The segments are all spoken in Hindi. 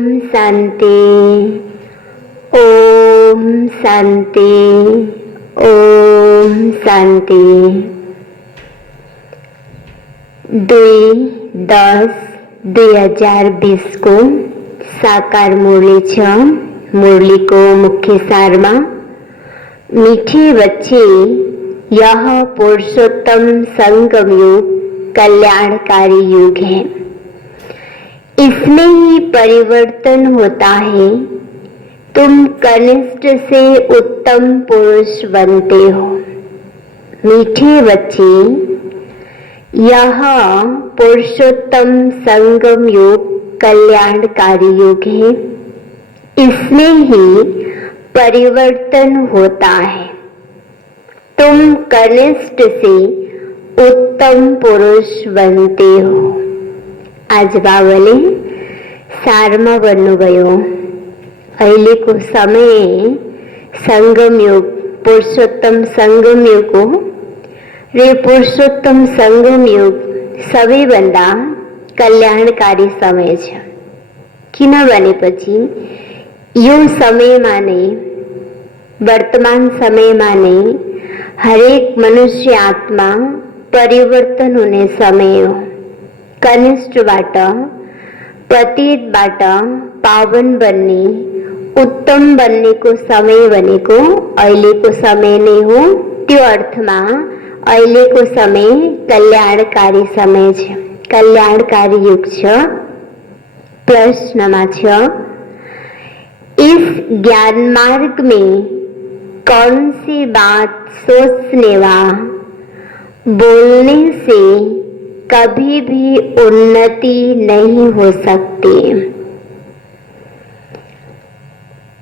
शांति, ओम शांति, ओम शांति। 2-10-2020 को साकार मुरली 6 मुरली को मुख्य सार में मीठे बच्चे यह पुरुषोत्तम संगम युग कल्याणकारी युग है। इसमें ही परिवर्तन होता है। तुम कनिष्ठ से उत्तम पुरुष बनते हो। मीठे बच्चे, यह पुरुषोत्तम संगम युग कल्याणकारी युग है। इसमें ही परिवर्तन होता है। तुम कनिष्ठ से उत्तम पुरुष बनते हो। आज बाबले सारमा बन्नु गयो। अहिलेको समय संगम युग, पुरुषोत्तम संगम युग हो। रे पुरुषोत्तम संगम युग सबैभन्दा कल्याणकारी समय छ। किन भनेपछि यो समयमा नै, वर्तमान समयमा नै हरेक मनुष्य आत्मा परिवर्तन हुने समय हो। कनिष्ठबाट पतितबाट पावन बन्ने, उत्तम बन्नेको समय भनेको अहिलेको समय नै हो। त्यो अर्थमा अहिलेको समय कल्याणकारी समय छ, कल्याणकारी युग छ। प्रश्नमा छ, इस ज्ञान मार्ग में कौन सी बात सोचने व बोलने से कभी भी उन्नति नहीं हो सकती?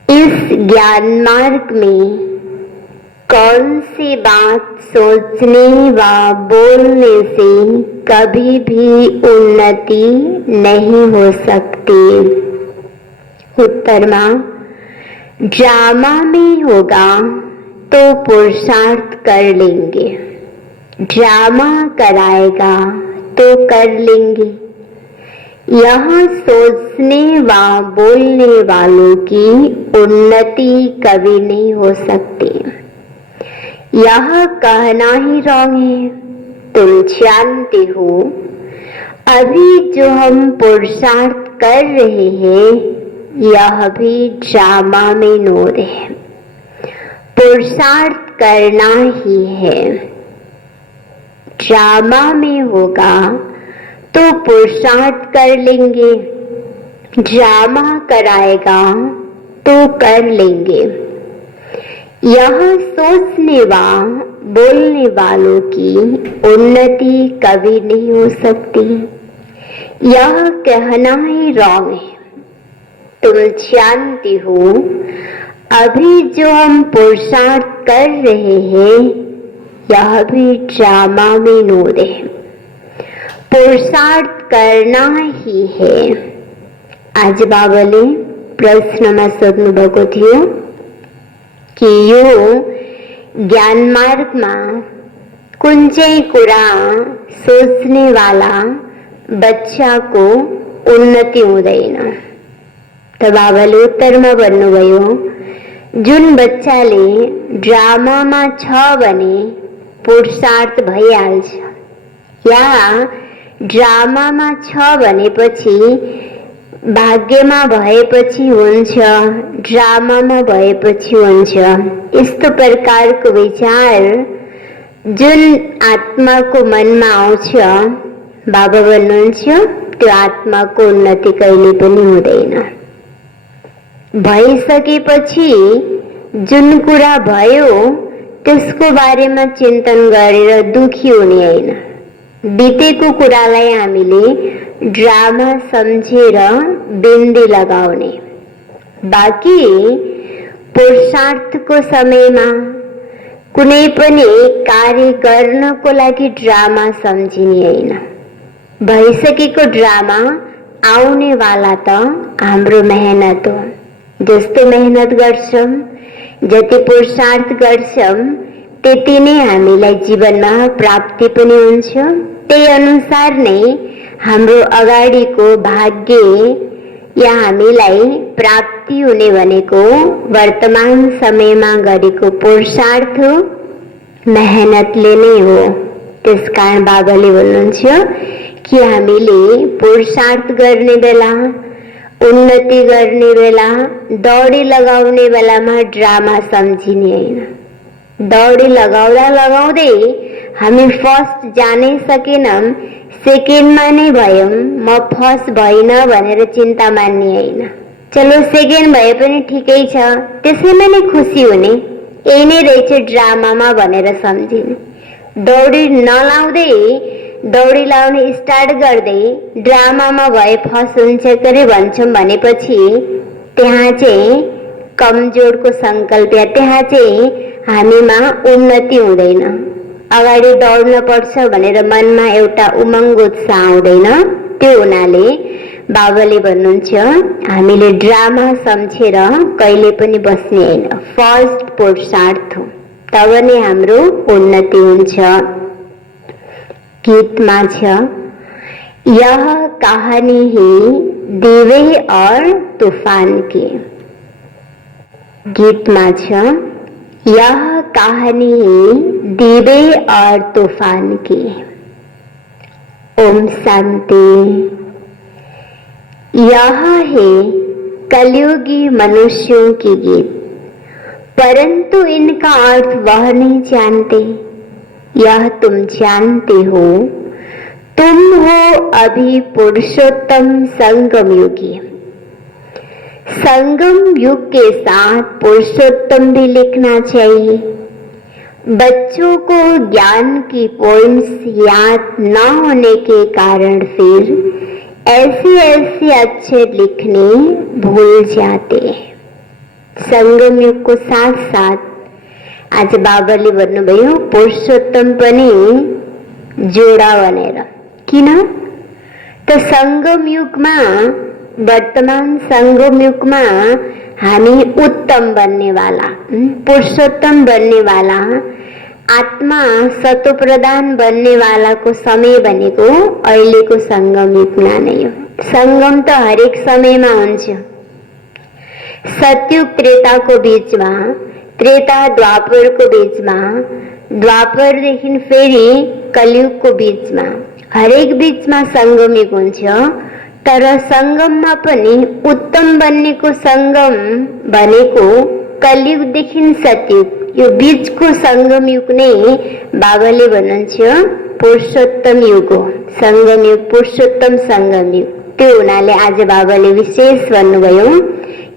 इस ज्ञान मार्ग में कौन सी बात सोचने व बोलने से कभी भी उन्नति नहीं हो सकती? उत्तर में, ड्रामा में होगा तो पुरुषार्थ कर लेंगे, ड्रामा कराएगा तो कर लेंगे। यह सोचने व बोलने वालों की उन्नति कभी नहीं हो सकती। यह कहना ही रॉन्ग है। तुम जानते हो, अभी जो हम पुरुषार्थ कर रहे हैं यह भी ड्रामा में नूर है। पुरुषार्थ करना ही है। ड्रामा में होगा तो पुरुषार्थ कर लेंगे, ड्रामा कराएगा तो कर लेंगे। यह सोचने व बोलने वालों की उन्नति कभी नहीं हो सकती। यह कहना ही रॉन्ग है। तुम जानती हो, अभी जो हम पुरुषार्थ कर रहे हैं यह भी ड्रामा में नूर है। पुरुषार्थ करना ही है। आज बाबाले प्रश्नमा सोध्नु भएको थियो कि यो ज्ञान मार्गमा कुन चाहिँ कुरा सोच्ने वाला बच्चाको उन्नति हुँदैन। त बाबाले उत्तरमा भन्नुभयो, जुन बच्चाले ड्रामामा छ भने पुरुषार्थ भइहाल्छ, या ड्रामामा छ भनेपछि भाग्यमा भएपछि हुन्छ, ड्रामामा भएपछि हुन्छ। यस्तो प्रकारको विचार जुन आत्माको मनमा आउँछ, बाबा भन्नुहुन्छ त्यो आत्माको उन्नति कहिले पनि हुँदैन। भइसकेपछि जुन कुरा भयो त्यसको बारेमा चिन्तन गरेर दुखी हुने होइन। बितेको कुरालाई हामीले ड्रामा सम्झेर बिन्दी लगाउने। बाँकी पुरुषार्थको समयमा कुनै पनि कार्य गर्नको लागि ड्रामा सम्झिने होइन। भइसकेको ड्रामा आउने वाला त हाम्रो मेहनत हो। जस्तो मेहनत गर्छौं, जति पुरुषार्थ गर्छौं त्यति नै हामीलाई जीवनमा प्राप्ति पनि हुन्छ। त्यही अनुसार नै हाम्रो अगाडिको भाग्य या हामीलाई प्राप्ति हुने भनेको वर्तमान समयमा गरेको पुरुषार्थ मेहनतले नै हो। त्यसकारण बाबाले भन्नुहुन्छ कि हामीले पुरुषार्थ गर्ने बेला, उन्नति गर्ने बेला, दौडी लगाउने बेलामा ड्रामा सम्झिने होइन। दौडी लगाउँदा लगाउँदै हामी फर्स्ट जानै सकेनौं, सेकेन्डमा नै भयौं, म फर्स्ट भइन भनेर चिन्ता मान्ने होइन। चलो सेकेन्ड भए पनि ठिकै छ, त्यसैमा नै खुसी हुने, यही नै रहेछ ड्रामामा भनेर सम्झिने। दौडी नलाउँदै दौडी लाउने स्टार्ट गर्दै ड्रामामा भए फर्स्ट हुन्छ गरे भन्छौं भनेपछि त्यहाँ चाहिँ कमजोरको संकल्प या त्यहाँ चाहिँ हामीमा उन्नति हुँदैन। अगाडि दौड्न पर्छ भनेर मनमा एउटा उमङ्ग उत्साह आउँदैन। त्यो हुनाले बाबाले भन्नुहुन्छ हामीले ड्रामा सम्झेर कहिले पनि बस्ने होइन, फर्स्ट पुरुषार्थ हो, तब नै हाम्रो उन्नति हुन्छ। गीतमा छ यह कहानी ही दिवे और तूफान की। गीतमा छ यह कहानी ही दिवे और तूफान की। ओम शांति। यह है कलयुगी मनुष्यों की गीत, परंतु इनका अर्थ वह नहीं जानते। यह तुम जानते हो, तुम हो अभी पुरुषोत्तम संगम युगी। संगम युग के साथ पुरुषोत्तम भी लिखना चाहिए। बच्चों को ज्ञान की पॉइंट्स याद न होने के कारण फिर ऐसे अक्षर लिखने भूल जाते। संगम युग को साथ साथ आज बाबाले भन्नुभयो पुरुषोत्तम पनि जोडा भनेर। किन त संगम युगमा, वर्तमान संगम युगमा हामी उत्तम बन्ने वाला, पुरुषोत्तम बन्ने वाला, आत्मा सतो प्रधान बन्ने वाला को समय भनेको अहिलेको संगम युगमा नै हो। संगम त हरेक समयमा हुन्छ। सतयुग त्रेताको बीचमा, त्रेता द्वापरको बीचमा, द्वापरदेखि फेरि कलियुगको बीचमा, हरेक बीचमा संगम युग हुन्छ। तर संगममा पनि उत्तम बन्नेको संगम भनेको कलियुगदेखि सतयुग, यो बीचको संगम युग नै बाबाले भन्नुहुन्छ पुरुषोत्तम युग हो। संगम युग पुरुषोत्तम संगम युग। त्यो हुनाले आज बाबाले विशेष भन्नुभयो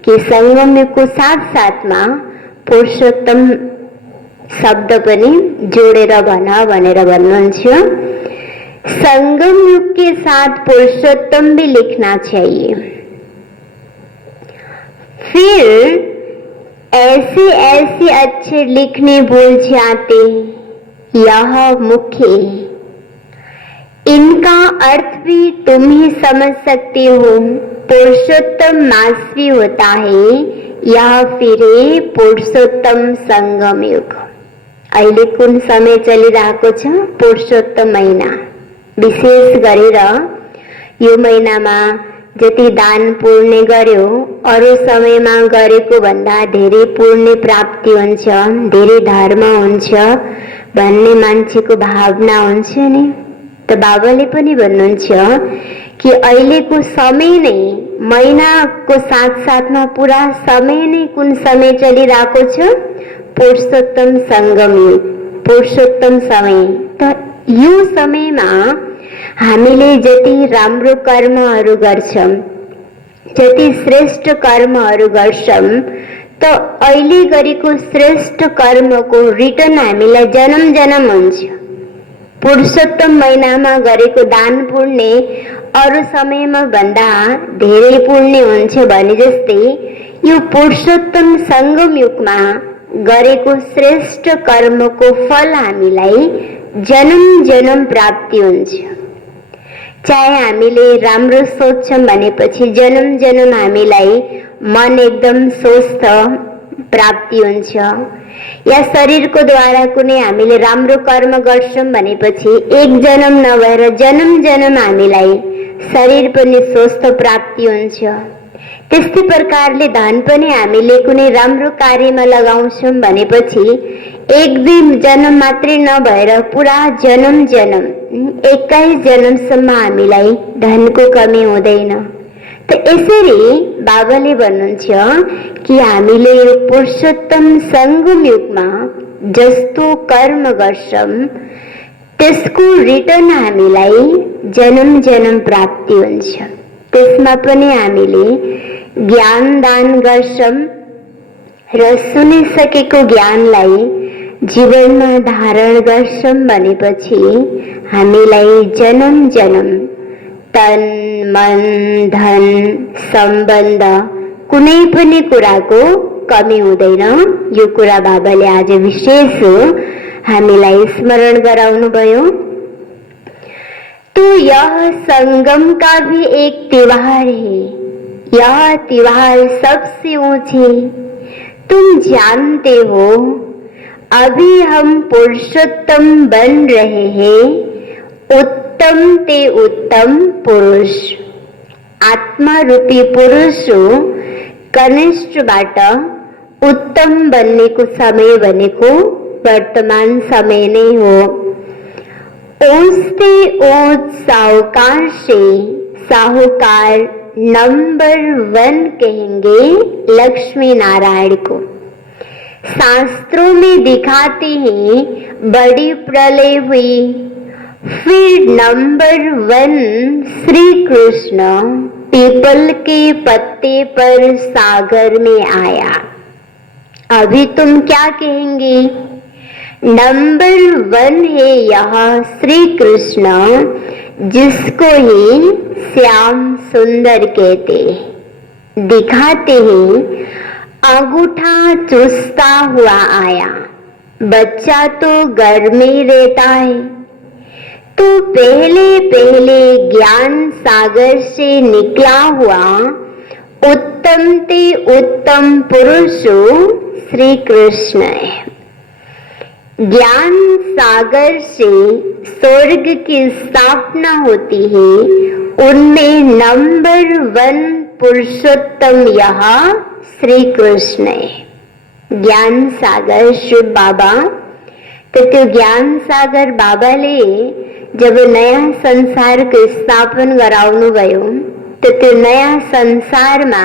कि संगम युगको साथ साथमा पुरुषोत्तम शब्द पनि जोडेर भन भनेर भन्नुहुन्छ। संगम युग के साथ पुरुषोत्तम भी लिखना चाहिए। फिर ऐसे अक्षर लिखने भूल जाते, यह मुख्य। इनका अर्थ भी तुम ही समझ सकते हो। पुरुषोत्तम मासवी होता है, यह फिर पुरुषोत्तम संगम युग। अहिले कुन समय चलिरहेको छ? पुरुषोत्तम महिना। विशेष गरेर यो महिनामा जति दान पुण्य गर्यो अरू समयमा गरेको भन्दा धेरै पुण्य प्राप्ति हुन्छ, धेरै धर्म हुन्छ भन्ने मान्छेको भावना हुन्छ नि। त बाबाले पनि भन्नुहुन्छ कि अहिलेको समय नै, महिनाको साथ साथमा पुरा समय नै कुन समय चलिरहेको छ? पुरुषोत्तम संगम युग, पुरुषोत्तम समय। त यो समयमा हामीले जति राम्रो कर्महरू गर्छौं, जति श्रेष्ठ कर्महरू गर्छौं, त अहिले गरेको श्रेष्ठ कर्मको रिटर्न हामीलाई जन्म जन्म हुन्छ। पुरुषोत्तम महिनामा गरेको दान पुण्य अरू समयमा भन्दा धेरै पुण्य हुन्छ भने जस्तै यो पुरुषोत्तम संगम युगमा गरेको श्रेष्ठ कर्मको फल हामीलाई जन्म जन्म प्राप्ति हुन्छ। चाहे हामीले राम्रो सोच्छौं भनेपछि जन्म जन्म हामीलाई मन एकदम स्वस्थ प्राप्ति हुन्छ। या शरीरको द्वारा कुनै हामीले राम्रो कर्म गर्छौं भनेपछि एक जन्म नभएर जन्म जन्म हामीलाई शरीर पनि स्वस्थ प्राप्ति हुन्छ। त्यस्तै प्रकारले धन पनि हामीले कुनै राम्रो कार्यमा लगाउँछौँ भनेपछि एक दुई जन्म मात्रै नभएर पुरा जन्म 21 जन्मसम्म हामीलाई धनको कमी हुँदैन। त यसरी बाबाले भन्नुहुन्छ कि हामीले यो पुरुषोत्तम सङ्गम युगमा जस्तो कर्म गर्छौँ त्यसको रिटर्न हामीलाई जन्म प्राप्ति हुन्छ। त्यसमा पनि हामीले ज्ञान दान गर्छौँ र सुनिसकेको ज्ञानलाई जीवनमा धारण गर्छौँ भनेपछि हामीलाई जन्म तन मन धन सम्बन्ध कुनै पनि कुराको कमी हुँदैन। यो कुरा बाबाले आज विशेष हामीलाई स्मरण गराउनु भयो। तो यह संगम का भी एक त्योहार है। यह त्योहार सबसे ऊंचे। तुम जानते हो अभी हम पुरुषोत्तम बन रहे हैं। उत्तम ते उत्तम पुरुष आत्मा रूपी पुरुष कनिष्ठबाट उत्तम बन्नेको समय भनेको वर्तमान समय नै हो। ओस्ते ओज साहूकार से साहूकार नंबर 1 कहेंगे लक्ष्मी नारायण को। शास्त्रों में दिखाते हैं बड़ी प्रलय हुई, फिर नंबर 1 श्री कृष्ण पीपल के पत्ते पर सागर में आया। अभी तुम क्या कहेंगे? नंबर 1 है यह श्री कृष्ण जिसको ही श्याम सुंदर कहते। दिखाते हैं अंगूठा चूसता हुआ आया। बच्चा तो घर में रहता है, तो पहले ज्ञान सागर से निकला हुआ उत्तम ते उत्तम पुरुष श्री कृष्ण है। ज्ञान सागर से स्वर्ग की स्थापना होती है। उनमें नंबर 1 पुरुषोत्तम यह श्री कृष्ण है। ज्ञान सागर शिव बाबा। तो त्यो ज्ञान सागर बाबाले जब नयाँ संसारको स्थापन गराउनु भयो तो त्यो नयाँ संसारमा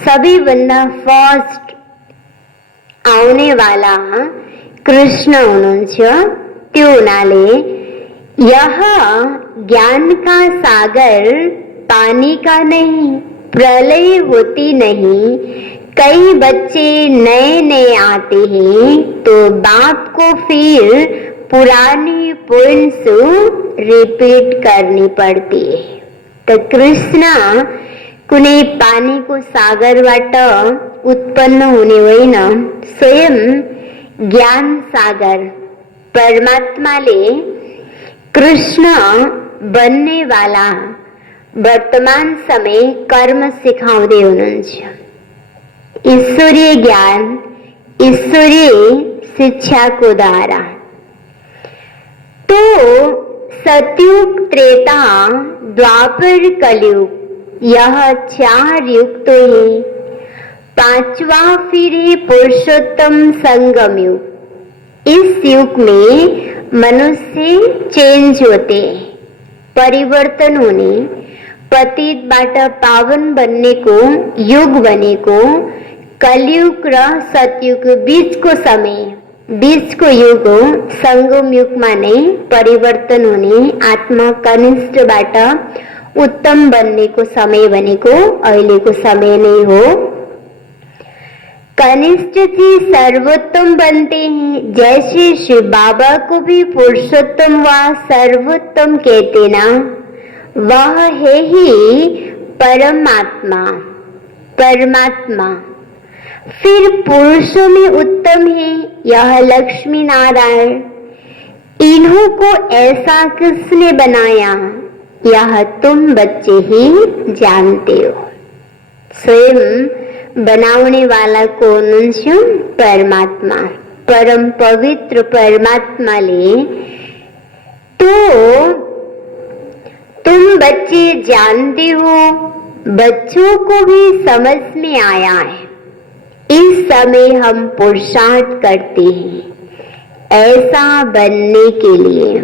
सबैभन्दा फर्स्ट आउने वाला कृष्ण हुनुहुन्छ। त्यो हुनाले यह ज्ञान का सागर पानी का नहीं, प्रलय होती नहीं। कई बच्चे नए आते हैं तो बाप को फिर पुरानी पॉइंट्स रिपीट करनी पड़ती है। तो कृष्ण कुनै पानीको सागरबाट उत्पन्न हुने होइन, स्वयं ज्ञान सागर परमात्माले कृष्ण बन्ने वाला वर्तमान समय कर्म सिकाउँदै हुनुहुन्छ। ईश्वरीय ज्ञान ईश्वरीय शिक्षा को द्वारा। तो सतयुग त्रेता द्वापर कलयुग यह 4 युग तो है। 5वां फिर है पुरुषोत्तम संगम युग। इस युग में मनुष्य चेंज होते, परिवर्तन होने, पतित बाट पावन बनने को युग बने को कलयुग र सतयुग बीचको समय, बीचको युग हो। संगम युगमा नै परिवर्तन हुने, आत्मा कनिष्ठबाट उत्तम बन्नेको समय भनेको अहिलेको समय नै हो। कनिष्ठ जी सर्वोत्तम बनते हैं। जैसे शिव बाबा को भी पुरुषोत्तम व सर्वोत्तम कहते ना, वह है ही परमात्मा। परमात्मा फिर पुरुषों में उत्तम है यह लक्ष्मी नारायण। इन्हों को ऐसा किसने बनाया यह तुम बच्चे ही जानते हो। स्वयं बनाने वाला कौन हुनुहुन्छ? परमात्मा, परम पवित्र परमात्माले। तो तुम बच्चे जानते हो बच्चों को भी समझ में आया है। इस समय हम पुरुषार्थ करते हैं ऐसा बनने के लिए।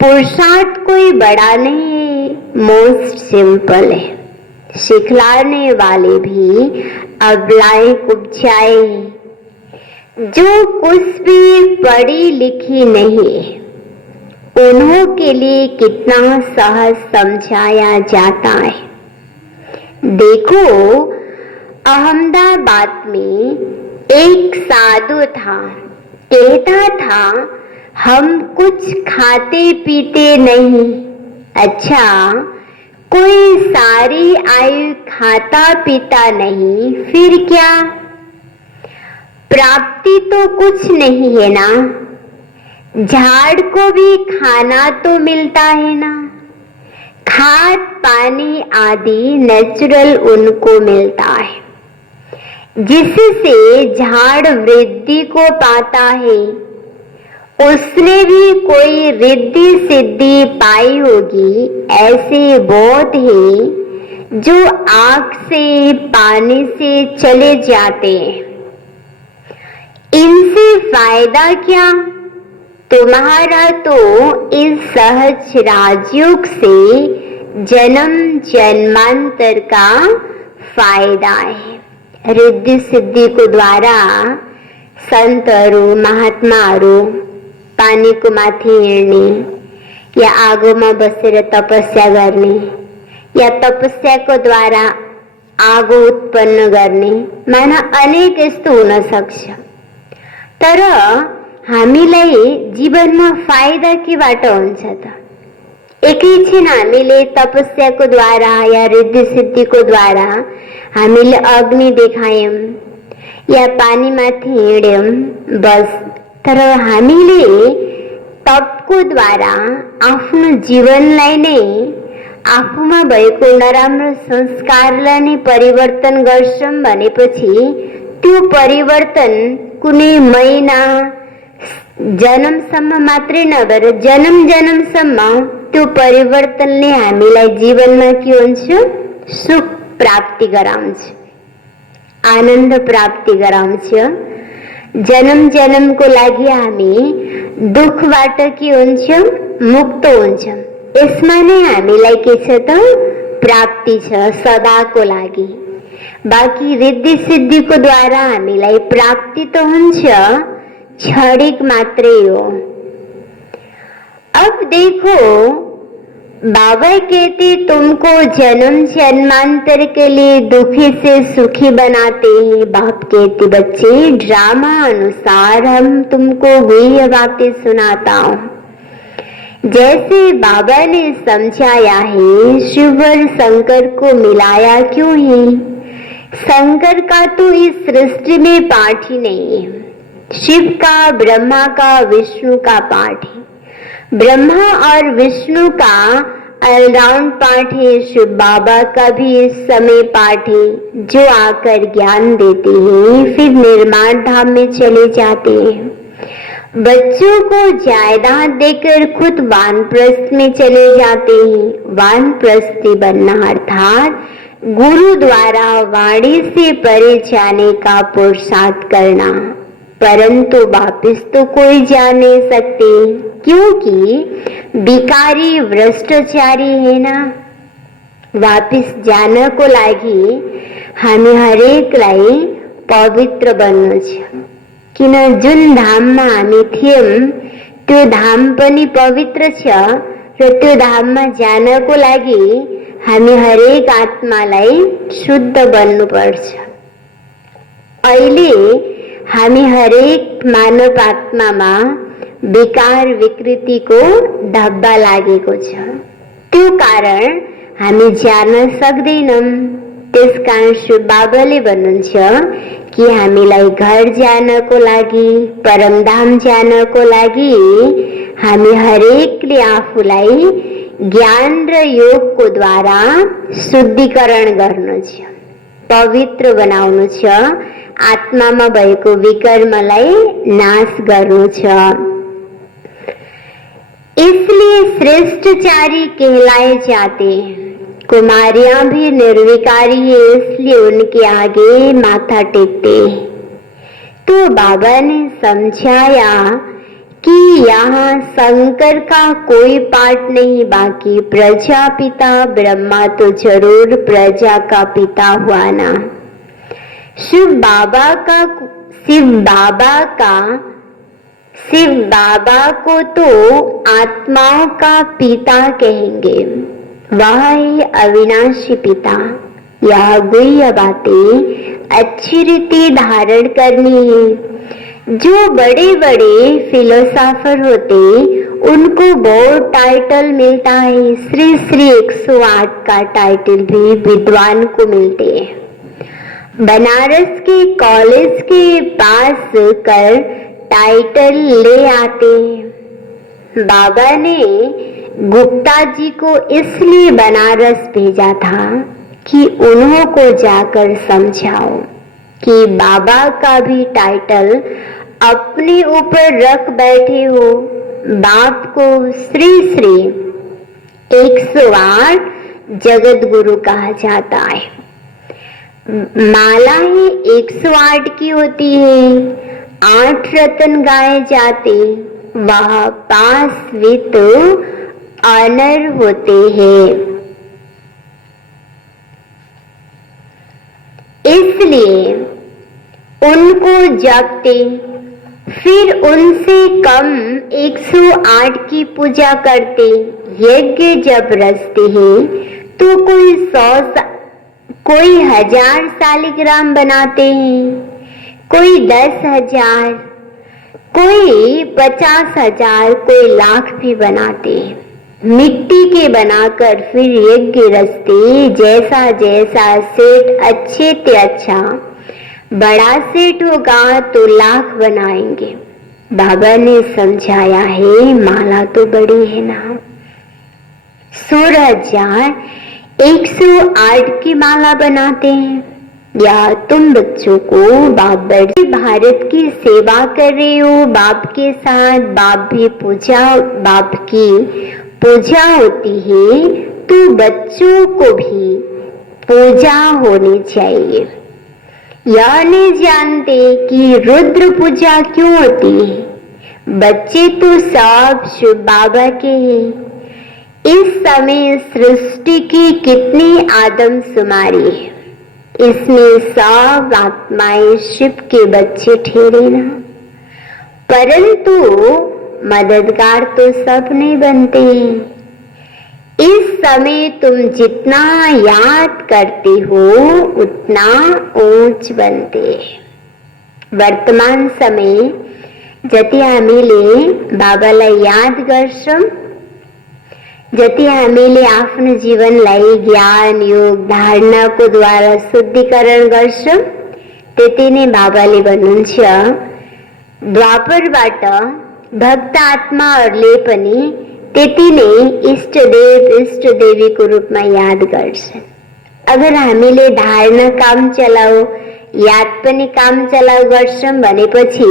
पुरुषार्थ कोई बड़ा नहीं है, मोस्ट सिंपल है। सिखलाने वाले भी अबलाएं कुब्जाए हैं। जो कुछ भी पढ़ी लिखी नहीं है, उन्हों के लिए कितना सहज समझाया जाता है। देखो, अहमदाबाद में एक साधु था, कहता था हम कुछ खाते पीते नहीं। अच्छा, कोई सारी आयु खाता पीता नहीं, फिर क्या? प्राप्ति तो कुछ नहीं है ना। झाड़ को भी खाना तो मिलता है ना। खाद पानी आदि नेचुरल उनको मिलता है, जिससे झाड़ वृद्धि को पाता है। उसने भी कोई रिद्धि सिद्धि पाई होगी। ऐसे बहुत हैं जो आग से पानी से चले जाते हैं। इनसे फायदा क्या? तुम्हारा तो इस सहज राजयोग से जन्म जन्मांतर का फायदा है। रिद्धि सिद्धि को द्वारा संतरो महात्मारो पानी को माथी हेरने या आगो में बसेर तपस्या करने या तपस्या को द्वारा आगो उत्पन्न करने, माना अनेक यस्तो हुन सक्छ। तर हामीलाई जीवनमा फाइदा केबाट हुन्छ त? एकैछिन हामीले तपस्याको द्वारा या रिद्धि सिद्धिको द्वारा हामीले अग्नि देखायौं या पानीमाथि हिँड्यौं, बस। तर हामीले तपको द्वारा आफ्नो जीवनलाई नै, आफूमा भएको नराम्रो संस्कारलाई नै परिवर्तन गर्छौं भनेपछि त्यो परिवर्तन कुनै महिना जन्मसम्म मात्रै नभएर जन्म जन्मसम्म त्यो परिवर्तनले हामीलाई जीवनमा के हुन्छ? सुख प्राप्ति गराउँछ, आनन्द प्राप्ति गराउँछ। जन्म जन्मको लागि हामी दुखबाट के हुन्छौं? मुक्त हुन्छौं। यसमा नै हामीलाई के छ त? प्राप्ति छ सदाको लागि। बाँकी रिद्धि सिद्धिको द्वारा हामीलाई प्राप्ति त हुन्छ, क्षणिक मात्रै हो। अब देखो, बाबा कहते तुमको जन्म जन्मांतर के लिए दुखी से सुखी बनाते हैं। बाप कहते बच्चे ड्रामा अनुसार हम तुमको वही बातें सुनाता हूँ। जैसे बाबा ने समझाया है, शिव और शंकर को मिलाया क्यों है? शंकर का तो इस सृष्टि में पाठ ही नहीं है। शिव का, ब्रह्मा का, विष्णु का पाठ है। ब्रह्मा और विष्णु का ऑलराउंड पाठ है। शिव बाबा का भी इस समय पाठ है, जो आकर ज्ञान देते हैं, फिर निर्माण धाम में चले जाते हैं। बच्चों को जायदाद देकर खुद वानप्रस्थ में चले जाते हैं। वानप्रस्थी बनना अर्थात गुरु द्वारा वाणी से परे जाने का पुरुषार्थ करना, परंतु वापिस तो कोई जा नहीं सकते, क्योंकि भिखारी भ्रष्टाचारी है ना। वापिस जान को लागि हामी हरेकलाई पवित्र बन्नु छ। किन जुन धाममा हामी थियौं त्यो धाम पनि पवित्र छ र त्यो धाममा जानको लागि हामी हरेक आत्मालाई शुद्ध बन्नुपर्छ। अहिले हामी हरेक मानव आत्मामा विकार विकृतिको धब्बा लागेको छ। त्यो कारण हामी जान सक्दैनौं। त्यसकारण शिव बाबाले भन्नुहुन्छ कि हामीलाई घर जानको लागि, परमधाम जानको लागि हामी हरेकले आफूलाई ज्ञान र योगको द्वारा शुद्धिकरण गर्नु छ, पवित्र बनाउनु छ, आत्मामा भएको विकर्मलाई नाश गर्नु छ। इसलिए श्रेष्ठचारी कहलाए जाते हैं। कुमारियां भी निर्विकारी है, इसलिए उनके आगे माथा टेकते हैं। तो बाबा ने समझाया कि यहाँ शंकर का कोई पार्ट नहीं, बाकी प्रजापिता ब्रह्मा तो जरूर प्रजा का पिता हुआ ना। शिव बाबा को तो आत्माओं का पिता कहेंगे, वह है अविनाशी पिता। यह गुह्य बातें अच्छी रीति धारण करनी है। जो बड़े बड़े फिलोसोफर होते उनको बहुत टाइटल मिलता है, श्री श्री 108 का टाइटल भी विद्वान को मिलते हैं। बनारस के कॉलेज के पास कर टाइटल ले आते हैं। बाबा ने गुप्ता जी को इसलिए बनारस भेजा था कि उन्हों को जाकर समझाओ कि बाबा का भी टाइटल अपने ऊपर रख बैठे हो। बाप को श्री श्री 108 जगत गुरु कहा जाता है। माला ही 108 की होती है। 8 रत्न गाए जाते, वह पास विद ऑनर होते हैं। इसलिए उनको जपते, फिर उनसे कम 108 की पूजा करते। यज्ञ जब रचते हैं तो कोई 1000 शालिग्राम बनाते हैं, कोई 10,000, कोई 50,000, कोई लाख भी बनाते हैं। मिट्टी के बनाकर फिर यज्ञ रचते। जैसा जैसा सेट अच्छे से अच्छा, बड़ा सेट होगा तो लाख बनाएंगे। बाबा ने समझाया है, माला तो बड़ी है ना, 16,108 की माला बनाते हैं। या तुम बच्चों को बाप बैठे भारत की सेवा कर रहे हो, बाप के साथ बाप की पूजा होती है, तो बच्चों को भी पूजा होनी चाहिए। यह नहीं जानते कि रुद्र पूजा क्यों होती है। बच्चे तो सब शिव बाबा के हैं। इस समय सृष्टि की कितनी आदमशुमारी है, इसमें सब आत्माएं शिव के बच्चे ठहरे ना। परंतु मददगार तो सब नहीं बनते हैं। इस समय तुम जितना याद करते हो उतना ऊंच बनते। वर्तमान समय जति हामीले बाबालाई याद गर्छौं, जति हामीले आफ्नो जीवनलाई ज्ञान योग धारणाको द्वारा शुद्धिकरण गर्छौं, त्यति नै बाबाले भन्नुहुन्छ द्वापरबाट भक्त आत्माहरूले पनि त्यति नै इष्टदेव इष्टदेवीको रूपमा याद गर्छन्। अगर हामीले धारणा काम चलाऊ, याद पनि काम चलाऊ गर्छौं भनेपछि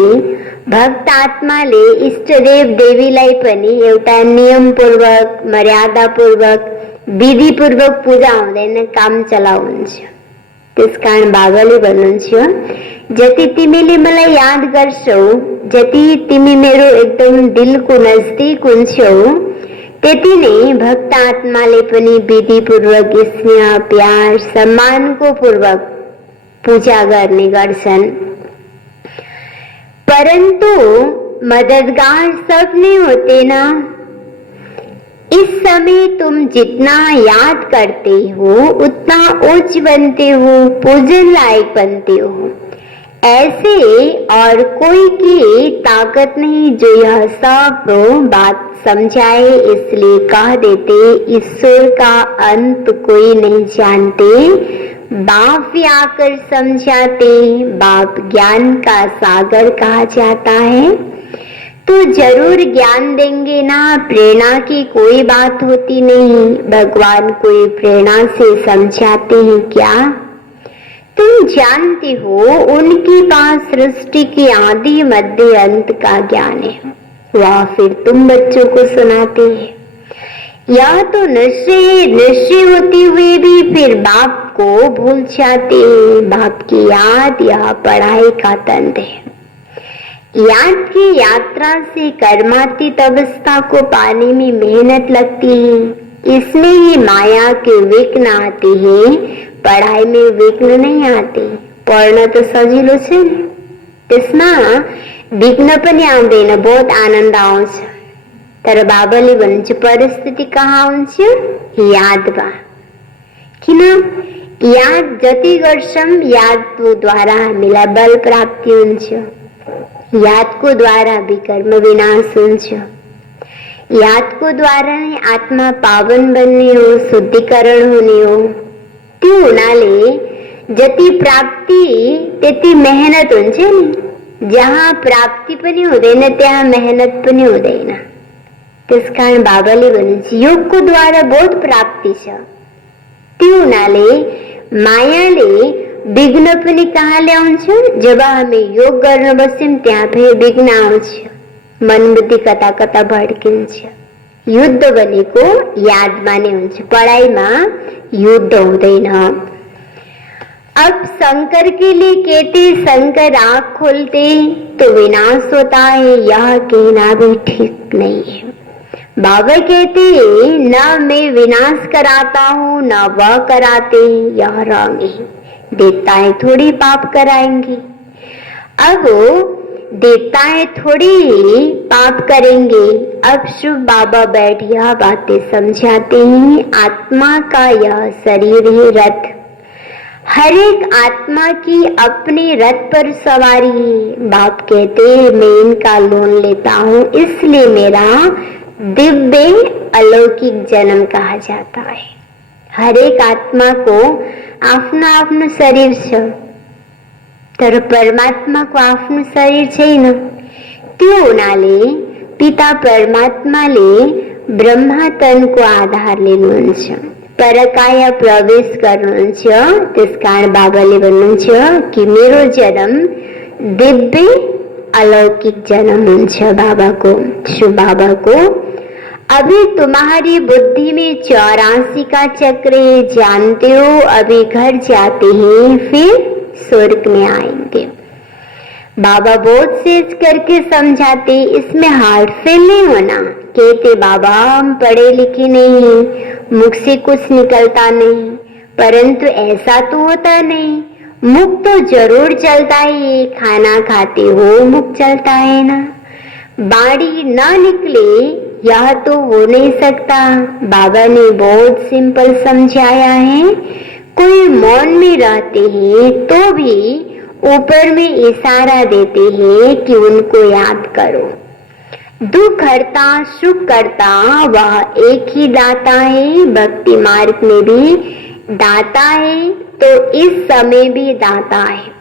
भक्त आत्माले इष्टदेव देवीलाई पनि एउटा नियमपूर्वक, मर्यादापूर्वक, विधिपूर्वक पूजा हुँदैन, काम चलाउ हुन्छ। त्यसकारण बाबाले भन्नुहुन्छ जति तिमीले मलाई याद गर्छौ, जति तिमी मेरो एकदम दिलको नजदीक हुन्छौ, त्यति नै भक्त आत्माले पनि विधिपूर्वक स्नेह प्यार सम्मानको पूर्वक पूजा गर्ने गर्छन्। परंतु मददगार सब नहीं होते ना। इस समय तुम जितना याद करते हो उतना उच्च बनते हो, पूजन लायक बनते हो। ऐसे और कोई की ताकत नहीं जो यह सब बात समझाए, इसलिए कह देते ईश्वर का अंत कोई नहीं जानते। बाप भी आकर समझाते, बाप ज्ञान का सागर कहा जाता है। तो जरूर ज्ञान देंगे ना, प्रेरणा की कोई बात होती नहीं। भगवान कोई प्रेरणा से समझाते हैं क्या? तुम जानते हो उनके पास सृष्टि की आदि मध्य अंत का ज्ञान है, वह फिर तुम बच्चों को सुनाते हैं। यह तो नशे होते हुए भी फिर बाप को भूल जाते हैं। बाप की याद यह पढ़ाई का तंत्र है। याद की यात्रा से कर्मातीत अवस्था को पाने में मेहनत लगती है। इसमें ही माया के विघ्न आते हैं, पढ़ाई में विघ्न नहीं आते। पढ़ना तो सजिलो छे ने, त्यसमा विघ्न पनि आउँदैन, बहुत आनंद आउँछ। तर बाबाले भन्नुहुन्छ परिस्थिति कहाँ हुन्छ? यादमा। किन? याद जति गर्छौं यादद्वारा हामीलाई बल प्राप्ति हुन्छ। यादको द्वारा विकर्म विनाश हुन्छ। यादको द्वारा नै आत्मा पावन बन्ने हो, शुद्धिकरण हुने हो। त्यो हुनाले जति प्राप्ति त्यति मेहनत हुन्छ नि। जहाँ प्राप्ति पनि हुँदैन त्यहाँ मेहनत पनि हुँदैन। त्यसकारण बाबाले भन्नुहुन्छ योगको द्वारा बहुत प्राप्ति छ। त्यो हुनाले मायाले विघ्न पनि कहाँ ल्याउँछ? जब हामी योग गर्न बस्यौं त्यहाँ फेरि विघ्न आउँछ। मन बुद्धि कता कता भड्किन्छ। युद्ध भनेको यादमा नै हुन्छ, पढाइमा युद्ध हुँदैन। अब शंकर के लिए कहते शंकर आँख खोलते तो विनाश होता है, यह कहना भी ठीक नहीं है। बाबा कहते न मैं विनाश कराता हूँ न वह कराते, यह रंग है। देवताएं थोड़ी पाप कराएंगे। अब देवताएं थोड़ी पाप करेंगे। अब शुभ बाबा बैठ यह बातें समझाते हैं। आत्मा का यह शरीर है रथ। हर एक आत्मा की अपने रथ पर सवारी है। बाप कहते मैं इनका लोन लेता हूँ, इसलिए मेरा दिव्य अलौकिक जन्म कहा जाता है। हर एक आत्मा को आफ्नो आफ्नो शरीर छ, तर परमात्माको आफ्नो शरीर छैन। त्यो हुनाले पिता परमात्माले ब्रह्मा तनको आधार लिनुहुन्छ, परकाया प्रवेश गर्नुहुन्छ। त्यसकारण बाबाले भन्नुहुन्छ कि मेरो जन्म दिव्य अलौकिक जन्म हुन्छ बाबाको, शिव बाबाको। अभी तुम्हारी बुद्धि में 84 का चक्र है, जानते हो। अभी घर जाते हैं फिर स्वर्ग में आएंगे। बाबा बहुत सेज करके समझाते, इसमें हार्ट फेल नहीं होना। कहते बाबा हम पढ़े लिखे नहीं हैं, मुख से कुछ निकलता नहीं, परंतु ऐसा तो होता नहीं। मुख तो जरूर चलता है, खाना खाते हो मुख चलता है ना। बाड़ी ना निकले यह तो हो नहीं सकता। बाबा ने बहुत सिंपल समझाया है। कोई मौन में रहते हैं तो भी ऊपर में इशारा देते हैं कि उनको याद करो। दुख हरता सुख करता वह एक ही दाता है। भक्ति मार्ग में भी दाता है तो इस समय भी दाता है।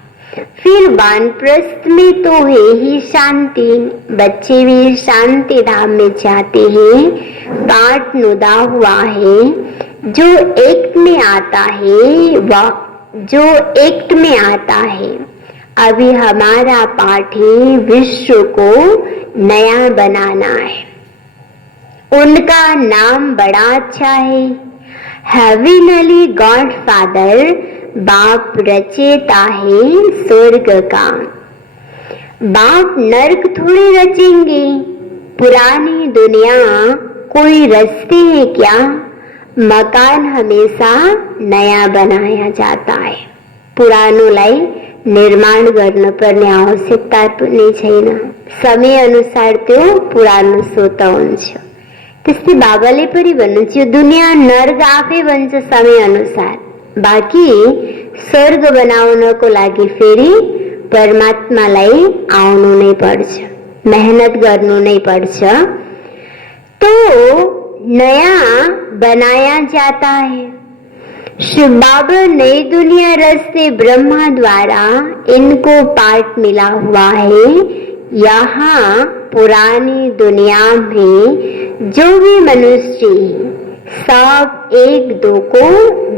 फिर वानप्रस्थ में तो है ही शांति। बच्चे भी शांति धाम में जाते हैं। पाठ नुदा हुआ है, जो एक में आता है वह जो एक में आता है। अभी हमारा पाठ है विश्व को नया बनाना है। उनका नाम बड़ा अच्छा है, हेविनली गॉड फादर। बाप रचेता है स्वर्ग का। बाप नर्क थोड़ी रचेंगे। पुरानी दुनिया कोई रचती है क्या? मकान हमेशा नया बनाया जाता है। पुरानोलाई निर्माण गर्न पर्ने आवश्यकता पनि छैन। समय अनुसार त्यो पुरानो स्वतः हुन्छ। त्यस्तै बाबाले पनि भन्नुहुन्छ यो दुनिया नर्क आफै बन्छ समय अनुसार। बाँकी स्वर्ग बनाउनको लागि फेरि परमात्मालाई आउनु नै पर्छ, मेहनत गर्नु नै पर्छ। तो नया बनाया जाता है। शिव बाबा नई दुनिया रचते ब्रह्मा द्वारा इनको पाठ मिला हुआ है। यहाँ पुरानी दुनिया में जो भी मनुष्य सब एक दो को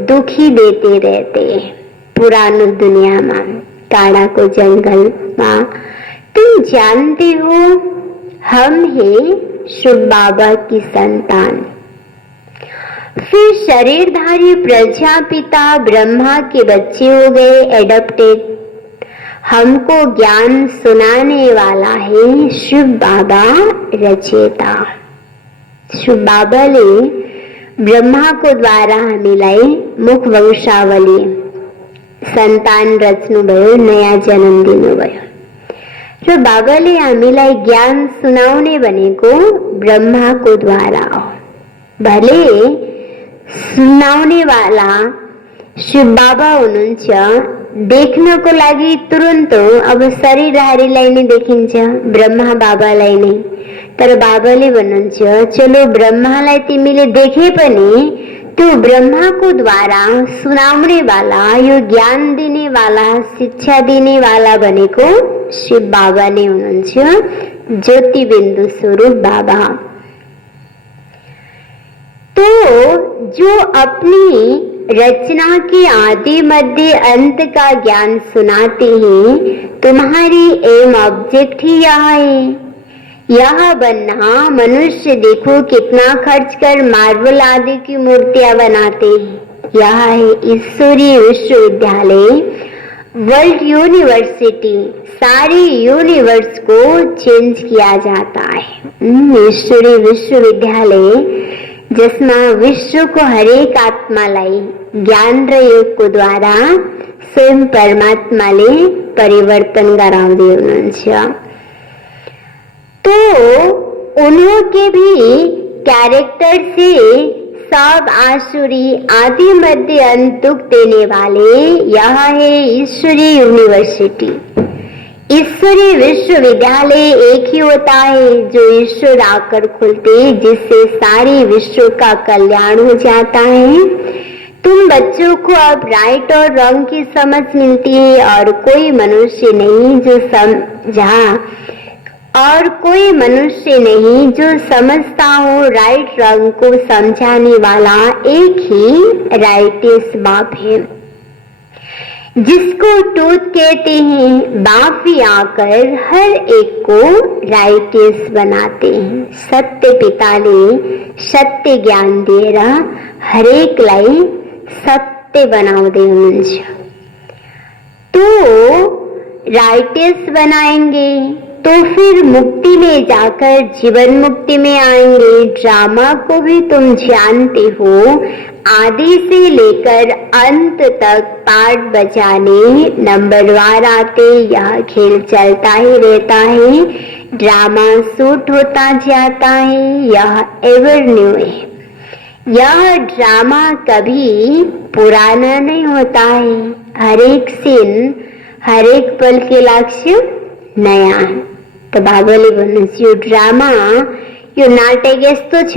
दुखी देते रहते हैं। पुरानी दुनिया में काड़ा को जंगल में तुम जानते हो हम हैं शिव बाबा की संतान। फिर शरीरधारी प्रजापिता ब्रह्मा के बच्चे हो गए, एडॉप्टेड। हमको ज्ञान सुनाने वाला है शिव बाबा रचेता। शिव बाबा ने ब्रह्मा को द्वारा मिलाई मुख वंशावली, संतान रचनु भयो, नया जन्म दिनु भयो। जो बाबाले हामीलाई ज्ञान सुनाउने भनेको ब्रह्मा को द्वारा हो। भले सुनाउने वाला शिव बाबा हुनुहुन्छ, देख्नको लागि तुरन्त अब शरीरधारीलाई नै देखिन्छ, ब्रह्मा बाबालाई नै। तर बाबाले भन्नुहुन्छ चलो ब्रह्मालाई तिमीले देखे पनि त्यो ब्रह्माको द्वारा सुनाउने वाला, यो ज्ञान दिने वाला, शिक्षा दिने वाला भनेको शिव बाबा नै हुनुहुन्छ, ज्योति बिन्दु स्वरूप बाबा। तो जो अपनी रचना के आदि मध्य अंत का ज्ञान सुनाते हैं, तुम्हारी एम ऑब्जेक्ट ही यह है। यह बनना, मनुष्य देखो कितना खर्च कर मार्बल आदि की मूर्तियां बनाते हैं। यह है ईश्वरीय विश्वविद्यालय, वर्ल्ड यूनिवर्सिटी। सारी यूनिवर्स को चेंज किया जाता है। ईश्वरीय विश्वविद्यालय जिसमें विश्व को हरेक आत्मालाई ज्ञान र योगको द्वारा स्वयं परमात्माले परिवर्तन गराउँदै हुनुहुन्छ। तो उनके भी कैरेक्टर से सब आसुरी आदि मध्य अंत दुख देने वाले, यह है ईश्वरीय यूनिवर्सिटी। ईश्वरीय विश्वविद्यालय एक ही होता है जो ईश्वर आकर खुलते, जिससे सारी विश्व का कल्याण हो जाता है। तुम बच्चों को अब राइट और रॉन्ग की समझ मिलती है, और कोई मनुष्य नहीं जो समझता हो राइट रॉन्ग को समझाने वाला एक ही राइटियस बाप है, जिसको टूथ कहते हैं। बाप भी आकर हर एक को राइटियस बनाते हैं। सत्य पिता ने सत्य ज्ञान दिएर हरेकलाई सत्य बनाउँदै हुनुहुन्छ। तो राइटियस बनाएंगे तो फिर मुक्ति में जाकर जीवन मुक्ति में आएंगे। ड्रामा को भी तुम जानते हो, आदि से लेकर अंत तक पार्ट बजाने नंबरवार आते, यह खेल चलता ही रहता है, ड्रामा शूट होता जाता है, यह एवर न्यू है। यह ड्रामा कभी पुराना नहीं होता है। हर एक सीन, हर एक पल के लक्ष्य नया है। तो बाबाले भन्नुहुन्छ यो ड्रामा, यो नाटक यस्तो छ,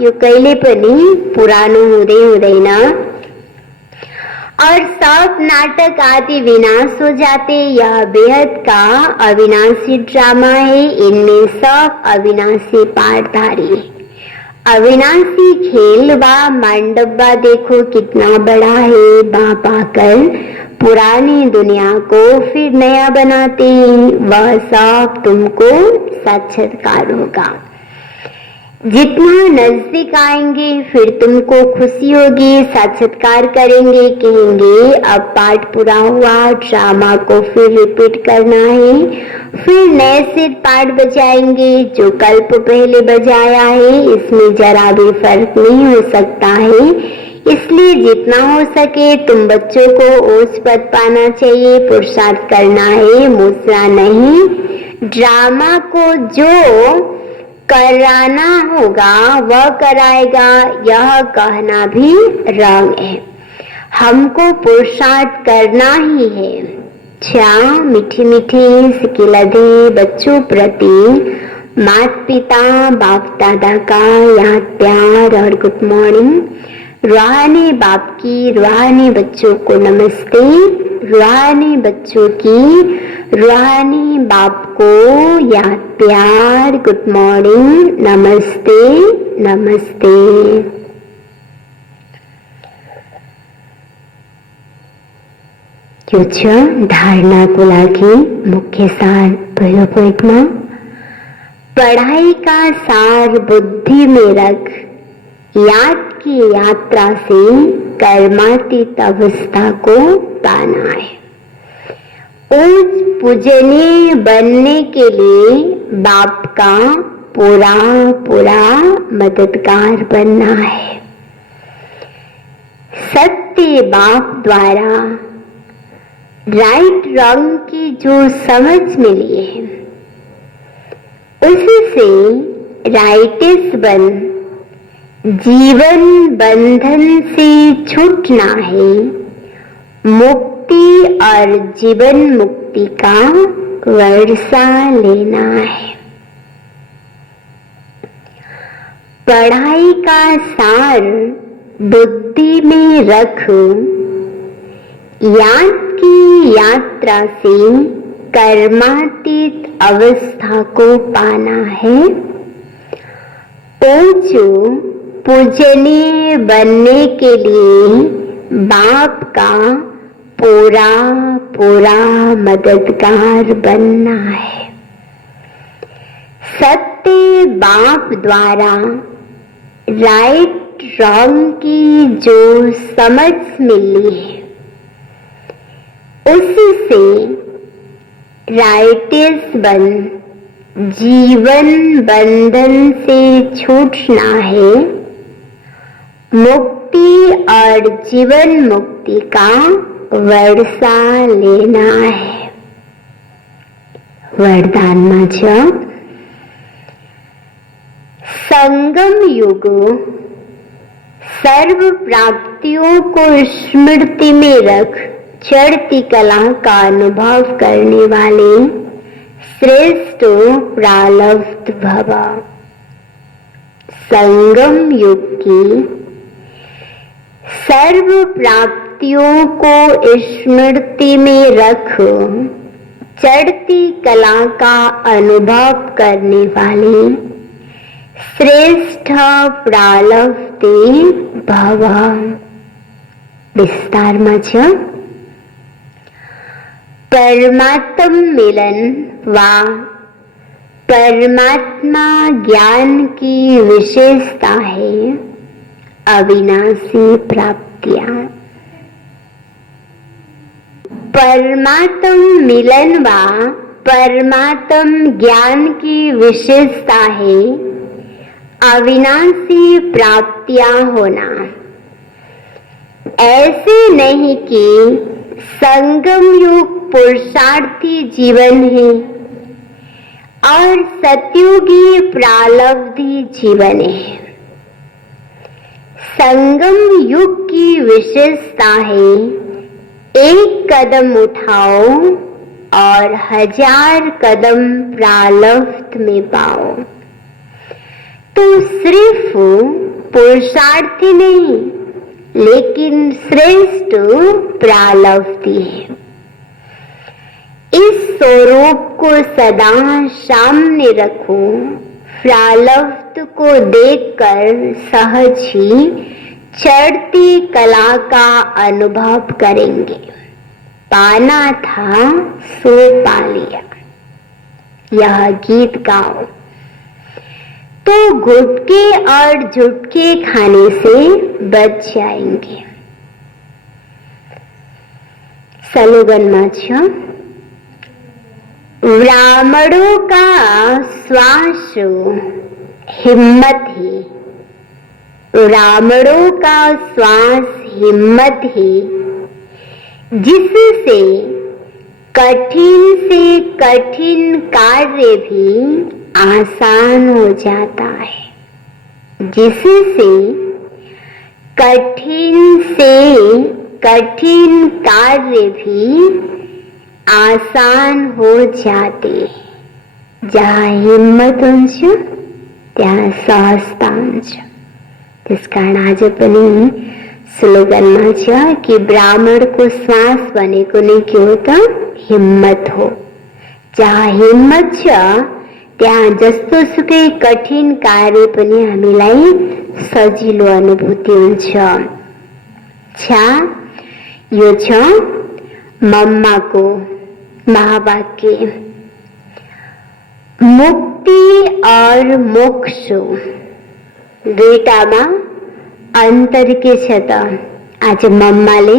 यो कहिले पनि पुरानो हुँदै हुँदैन, और सब नाटक आदि विनाश हो जाते। यह बेहद का अविनाशी ड्रामा है, इनमें सब अविनाशी पार्टधारी है। अविनाशी खेल व मंडपा देखो कितना बड़ा है। बाप आकर पुरानी दुनिया को फिर नया बनाते हैं, वह सब तुमको साक्षात्कार होगा। जितना नजदीक आएंगे फिर तुमको खुशी होगी, साक्षात्कार करेंगे, कहेंगे अब पाठ पूरा हुआ, ड्रामा को फिर रिपीट करना है। फिर नए से पाठ बजाएंगे जो कल्प पहले बजाया है, इसमें जरा भी फर्क नहीं हो सकता है। इसलिए जितना हो सके तुम बच्चों को ओज पद पाना चाहिए, पुरुषार्थ करना है, मूसरा नहीं। ड्रामा को जो कराना होगा वह कराएगा, यह कहना भी रंग है। हमको पुरुषार्थ करना ही है। अच्छा, मीठी मीठी सिकिलधे बच्चों प्रति माता पिता बाप दादा का याद प्यार और गुड मॉर्निंग। रूहानी बाप की रूहानी बच्चों को नमस्ते, रूहानी बच्चों की रूहानी बाप को याद प्यार गुड मॉर्निंग, नमस्ते नमस्ते। यो छ धारणाको लागि मुख्य सार पहिलो पोइन्टमा, पढ़ाई का सार बुद्धि में रख, याद की यात्रा से कर्मातीत अवस्था को पाना है। उस पूजनीय बनने के लिए बाप का पूरा पूरा मददगार बनना है। सत्य बाप द्वारा राइट रंग की जो समझ मिली है, उससे राइटिस बन जीवन बंधन से छूटना है, मुक्ति और जीवन मुक्ति का वर्षा लेना है। पढ़ाई का सार बुद्धि में रख याद की यात्रा से कर्मातीत अवस्था को पाना है। पूजनीय बनने के लिए बाप का पूरा पूरा मददगार बनना है। सत्य बाप द्वारा राइट रॉन्ग की जो समझ मिली है, उससे राइटिस बन जीवन बंधन से छूटना है, मुक्ति और जीवन मुक्ति का वर्षा लेना है। वरदान में संगम युग सर्व प्राप्तियों को स्मृति में रख चढ़ती कला का अनुभव करने वाले श्रेष्ठ प्रारब्ध भव। संगम युग की सर्व प्राप्तियों को स्मृति में रख चढ़ती कला का अनुभव करने वाले श्रेष्ठ प्रारब्ध भव। विस्तार में परमात्म मिलन व परमात्मा ज्ञान की विशेषता है अविनाशी प्राप्तियां। परमात्म मिलन व परमात्म ज्ञान की विशेषता है अविनाशी प्राप्तियां होना। ऐसे नहीं कि संगम युग पुरुषार्थी जीवन है और सतयुगी प्रारब्धी जीवन है। संगम युग की विशेषता है एक कदम उठाओ और 1000 कदम प्रारब्ध में पाओ। तो सिर्फ पुरुषार्थी नहीं, लेकिन श्रेष्ठ प्रारब्धी है। इस स्वरूप को सदा सामने रखो। प्रारब्ध को देखकर सहज ही चढ़ती कला का अनुभव करेंगे। पाना था सो पा लिया, यह गीत गाओ। तो गुटके और झुटके खाने से बच जाएंगे। स्लोगन माछा, ब्राह्मणों का श्वास हिम्मत है। ब्राह्मणों का श्वास हिम्मत है, जिससे कठिन से कठिन कार्य भी आसान हो जाता है। जिससे कठिन से कठिन कार्य भी आसान हो जाते। जहाँ हिम्मत अंश ત્યાં सहजता अंश। जिस कारण आज अपनी स्लोगन में છે कि ब्राह्मण को श्वास बने को नहीं क्यों तो हिम्मत हो। जहाँ हिम्मत छ ત્યાં जस्तो सुकै कठिन कार्य पनि हामीलाई सजिलो अनुभूति हुन्छ। छा यो छ मम्माको महावाक्य। मुक्ति और मोक्ष दुईटामा अंतर के छता आज मम्माले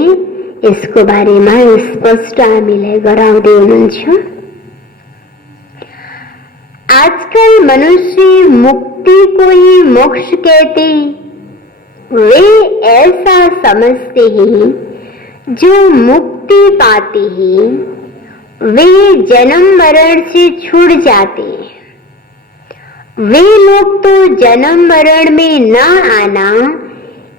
यसको बारेमा स्पष्ट हामीलाई गराउँदै हुनुहुन्छ। आजकल मनुष्य मुक्ति को ही मोक्ष कहते, वे ऐसा समझते हैं जो मुक्ति पाते हैं वे जन्म मरण से छूट जाते हैं। वे लोग तो जन्म मरण में न आना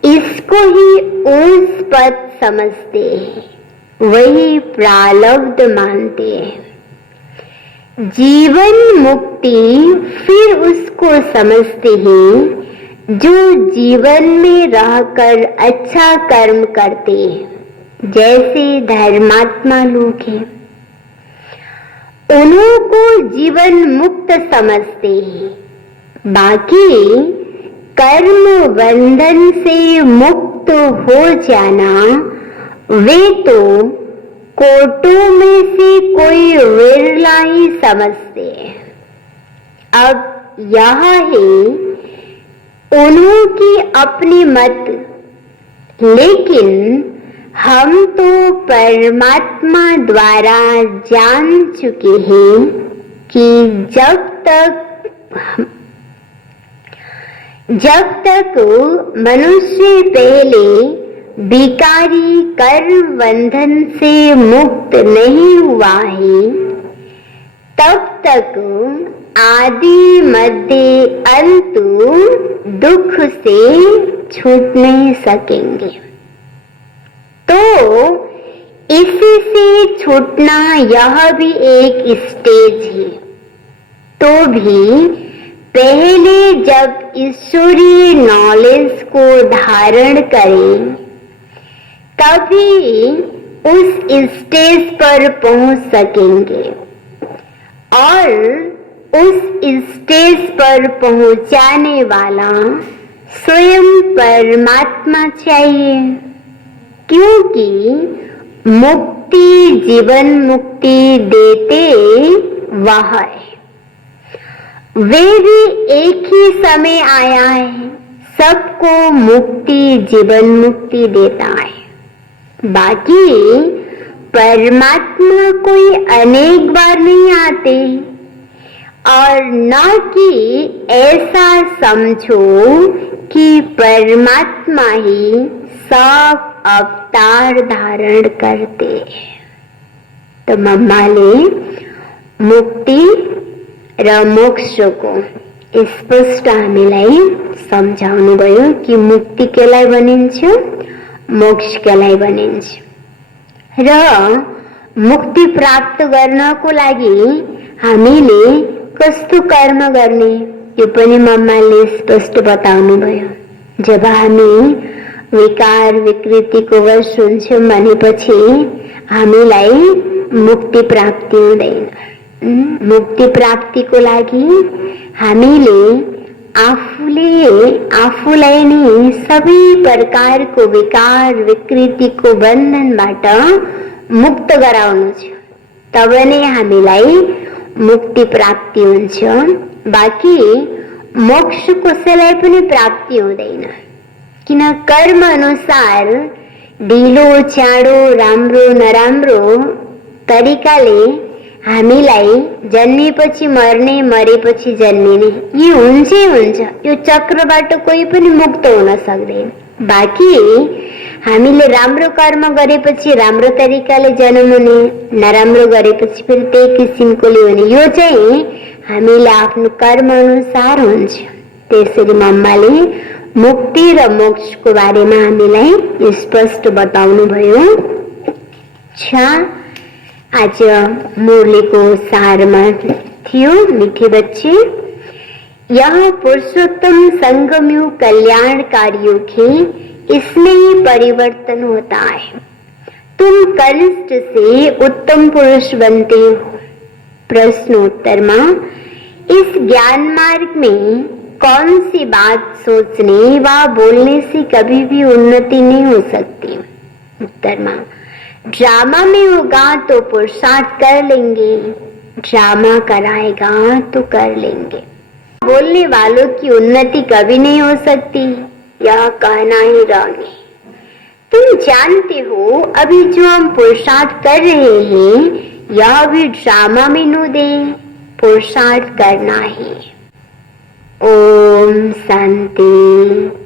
इसको ही ऊंच पद समझते हैं, वही प्रारब्ध मानते हैं। जीवन मुक्ति फिर उसको समझते हैं जो जीवन में रहकर अच्छा कर्म करते हैं, जैसे धर्मात्मा लोग हैं। उन्हों को जीवन मुक्त समझते हैं। बाकी कर्म बंधन से मुक्त हो जाना वे तो कोटों में से कोई विरला ही समझते हैं। अब यह है उन्हों की अपनी मत, लेकिन हम तो परमात्मा द्वारा जान चुके हैं कि जब तक मनुष्य पहले विकारी कर्म बंधन से मुक्त नहीं हुआ है, तब तक आदि मध्य अंत दुख से छूट नहीं सकेंगे। तो इसी से छूटना यह भी एक स्टेज है। तो भी पहले जब ईश्वरीय नॉलेज को धारण करें तभी उस स्टेज पर पहुंच सकेंगे, और उस स्टेज पर पहुंचाने वाला स्वयं परमात्मा चाहिए, क्योंकि मुक्ति जीवन मुक्ति देते वह है। वे भी एक ही समय आया है, सबको मुक्ति जीवन मुक्ति देता है। बाकी परमात्मा कोई अनेक बार नहीं आते, और न कि ऐसा समझो कि परमात्मा ही सब अवतार धारण करते। तो मम्माले मुक्ति र मोक्षको स्पष्ट हामीलाई सम्झाउनुभयो कि मुक्ति केलाई भनिन्छ, मोक्ष केलाई भनिन्छ। र मुक्ति प्राप्त गर्नको लागि हामीले कस्तो कर्म गर्ने यो पनि मम्माले स्पष्ट बताउनुभयो। जब हामी विकार विकृतिको वश हुन्छौँ भनेपछि हामीलाई मुक्ति प्राप्ति हुँदैन। मुक्ति प्राप्तिको लागि हामीले आफूलाई नै सबै प्रकारको विकार विकृतिको बन्धनबाट मुक्त गराउनु छ, तब नै हामीलाई मुक्ति प्राप्ति हुन्छ। बाकी मोक्ष कसैलाई पनि प्राप्ति हुँदैन, किन कर्म अनुसार ढिलो चाँडो राम्रो नराम्रो तरिकाले हामीलाई जन्मेपछि मर्ने मरेपछि जन्मिने यो हुन्छै हुन्छ। यो चक्रबाट कोही पनि मुक्त हुन सक्दैन। बाकी हामीले राम्रो कर्म गरेपछि राम्रो तरिकाले जन्मने, नराम्रो गरेपछि फेरि त्यही किसिमकोले हुने, यो चाहिँ हामीले आफ्नो कर्म अनुसार हुन्छ। त्यसरी मम्माले मुक्ति र मोक्षको बारेमा हामीलाई स्पष्ट बताउनु भयो छ। आज मुरलीको सारमा थियो, मीठे बच्चे, यह पुरुषोत्तम संगम कल्याणकारी योग है, इसमें ही परिवर्तन होता है। तुम कनिष्ठ से उत्तम पुरुष बनते हो। प्रश्नोत्तर में इस ज्ञान मार्ग में कौन सी बात सोचने व बोलने से कभी भी उन्नति नहीं हो सकती? उत्तर में ड्रामा में होगा तो पुरुषार्थ कर लेंगे, ड्रामा कराएगा तो कर लेंगे। बोलने वालों की उन्नति कभी नहीं हो सकती, यह कहना ही रॉन्ग है। तुम जानते हो अभी जो हम पुरुषार्थ कर रहे हैं यह भी ड्रामा में नो दे पुरुषार्थ करना है। ओम शांति।